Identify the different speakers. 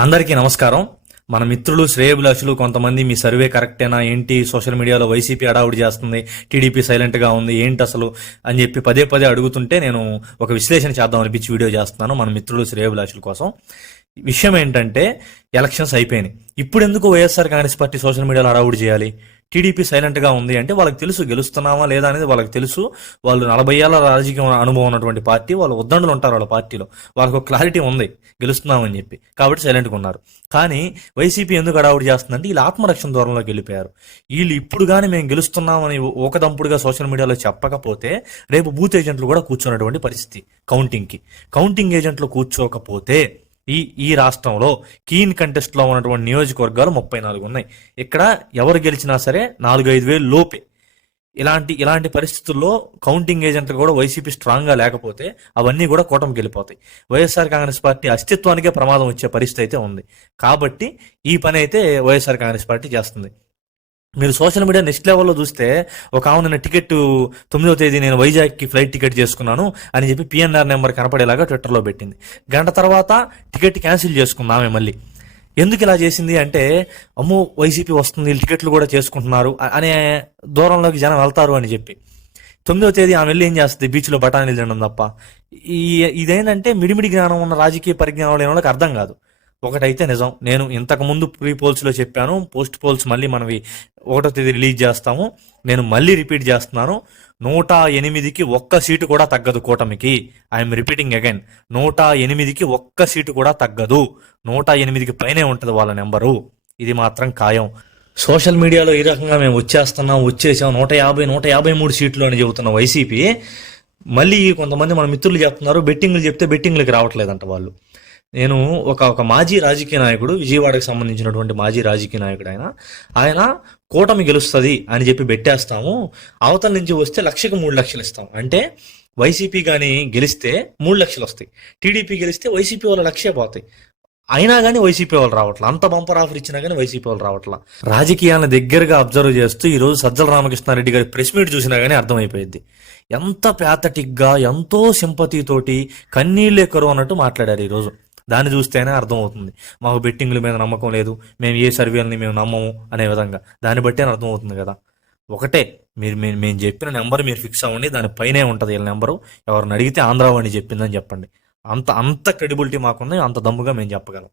Speaker 1: అందరికీ నమస్కారం. మన మిత్రులు శ్రేయభిలాషులు కొంతమంది మీ సర్వే కరెక్టేనా? ఏంటి? సోషల్ మీడియాలో వైసీపీ అడావుడి చేస్తుంది. టీడీపీ సైలెంట్గా ఉంది. ఏంటి అసలు? అని చెప్పి పదే పదే అడుగుతుంటే నేను ఒక విశ్లేషణ చేద్దాం అనిపించి వీడియో చేస్తున్నాను మన మిత్రులు శ్రేయభిలాషుల కోసం. విషయం ఏంటంటే ఎలక్షన్స్ అయిపోయినాయి. ఇప్పుడు ఎందుకు వైఎస్ఆర్ కాంగ్రెస్ పార్టీ సోషల్ మీడియాలో అడావుడి చేయాలి? టీడీపీ సైలెంట్గా ఉంది అంటే వాళ్ళకి తెలుసు గెలుస్తున్నామా లేదా అనేది వాళ్ళకి తెలుసు. వాళ్ళు నలభై ఏళ్ళ రాజకీయ అనుభవం ఉన్నటువంటి పార్టీ వాళ్ళు ఉద్దండులు ఉంటారు వాళ్ళ పార్టీలో. వాళ్ళకు ఒక క్లారిటీ ఉంది. గెలుస్తున్నామని చెప్పి. కాబట్టి సైలెంట్గా ఉన్నారు. కానీ వైసీపీ ఎందుకు అడావుడు చేస్తుందంటే వీళ్ళు ఆత్మరక్షణ దూరంలోకి వెళ్ళిపోయారు. వీళ్ళు ఇప్పుడు కానీ మేము గెలుస్తున్నామని దంపుడుగా సోషల్ మీడియాలో చెప్పకపోతే రేపు బూత్ ఏజెంట్లు కూడా కూర్చున్నటువంటి పరిస్థితి. కౌంటింగ్కి. కౌంటింగ్ ఏజెంట్లు కూర్చోకపోతే ఈ ఈ రాష్ట్రంలో కీన్ కంటెస్ట్లో ఉన్నటువంటి నియోజకవర్గాలు ముప్పై నాలుగు ఉన్నాయి. ఇక్కడ ఎవరు గెలిచినా సరే నాలుగు ఐదు వేలు లోపే. ఇలాంటి ఇలాంటి పరిస్థితుల్లో కౌంటింగ్ ఏజెంట్లు కూడా వైసీపీ స్ట్రాంగ్గా లేకపోతే అవన్నీ కూడా కూటమికి వెళ్ళిపోతాయి. వైఎస్ఆర్ కాంగ్రెస్ పార్టీ అస్తిత్వానికే ప్రమాదం వచ్చే పరిస్థితి అయితే ఉంది. కాబట్టి ఈ పని అయితే వైఎస్ఆర్ కాంగ్రెస్ పార్టీ చేస్తుంది. మీరు సోషల్ మీడియా నెక్స్ట్ లెవెల్లో చూస్తే ఒక ఆమె నిన్న టికెట్ తొమ్మిదవ తేదీ నేను వైజాగ్కి ఫ్లైట్ టికెట్ చేసుకున్నాను అని చెప్పి పిఎన్ఆర్ నెంబర్ కనపడేలాగా ట్విట్టర్లో పెట్టింది. గంట తర్వాత టికెట్ క్యాన్సిల్ చేసుకుంది ఆమె మళ్ళీ. ఎందుకు ఇలా చేసింది అంటే అమ్మో వైసీపీ వస్తుంది టికెట్లు కూడా చేసుకుంటున్నారు అనే దూరంలోకి జనం వెళ్తారు అని చెప్పి. తొమ్మిదవ తేదీ ఆమె వెళ్ళి ఏం చేస్తుంది? బీచ్లో బఠానీలు తినడం తప్ప. ఈ ఇదేంటంటే మిడిమిడి జ్ఞానం ఉన్న రాజకీయ పరిజ్ఞానం లేని వాళ్ళకి అర్థం కాదు. ఒకటైతే నిజం. నేను ఇంతకుముందు ప్రీ పోల్స్లో చెప్పాను. పోస్ట్ పోల్స్ మళ్ళీ మనవి ఒకటో తేదీ రిలీజ్ చేస్తాము. నేను మళ్ళీ రిపీట్ చేస్తున్నాను. నూట ఎనిమిదికి ఒక్క సీటు కూడా తగ్గదు కూటమికి. I'm repeating again. నూట ఎనిమిదికి ఒక్క సీటు కూడా తగ్గదు. నూట ఎనిమిదికి పైనే ఉంటుంది వాళ్ళ నెంబరు. ఇది మాత్రం ఖాయం. సోషల్ మీడియాలో ఈ రకంగా మేము వచ్చేస్తున్నాం వచ్చేసాం. నూట యాభై నూట యాభై మూడు సీట్లు అని చెబుతున్న వైసీపీ మళ్ళీ కొంతమంది మన మిత్రులు చెప్తున్నారు బెట్టింగ్లు చెప్తే బెట్టింగ్లకు రావట్లేదంట వాళ్ళు. నేను ఒక ఒక మాజీ రాజకీయ నాయకుడు విజయవాడకు సంబంధించినటువంటి మాజీ రాజకీయ నాయకుడు ఆయన. ఆయన కూటమి గెలుస్తుంది అని చెప్పి పెట్టేస్తాము అవతల నుంచి వస్తే లక్షకు మూడు లక్షలు ఇస్తాం. అంటే వైసీపీ కానీ గెలిస్తే మూడు లక్షలు వస్తాయి. టీడీపీ గెలిస్తే వైసీపీ వాళ్ళ లక్షే పోతాయి. అయినా కానీ వైసీపీ వాళ్ళు రావట్లా. అంత బంపర్ ఆఫర్ ఇచ్చినా కానీ వైసీపీ వాళ్ళు రావట్లా. రాజకీయాలను దగ్గరగా అబ్జర్వ్ చేస్తూ ఈ రోజు సజ్జల రామకృష్ణారెడ్డి గారి ప్రెస్ మీట్ చూసినా కానీ అర్థమైపోయింది. ఎంత ప్యాథటిక్గా ఎంతో సింపతితోటి కన్నీళ్ళే కరువు అన్నట్టు మాట్లాడారు ఈరోజు. దాన్ని చూస్తేనే అర్థమవుతుంది. మాకు బెట్టింగ్ల మీద నమ్మకం లేదు. మేము ఏ సర్వేల్ని మేము నమ్మము అనే విధంగా. దాన్ని బట్టే అర్థమవుతుంది కదా. ఒకటే మీరు మేము మేము చెప్పిన నెంబర్ మీరు ఫిక్స్ అవ్వండి. దాని పైనే ఉంటుంది వీళ్ళ నెంబరు. ఎవరిని అడిగితే ఆంధ్రావాణి చెప్పిందని చెప్పండి. అంత అంత క్రెడిబిలిటీ మాకుంది అంత దమ్ముగా మేము చెప్పగలం.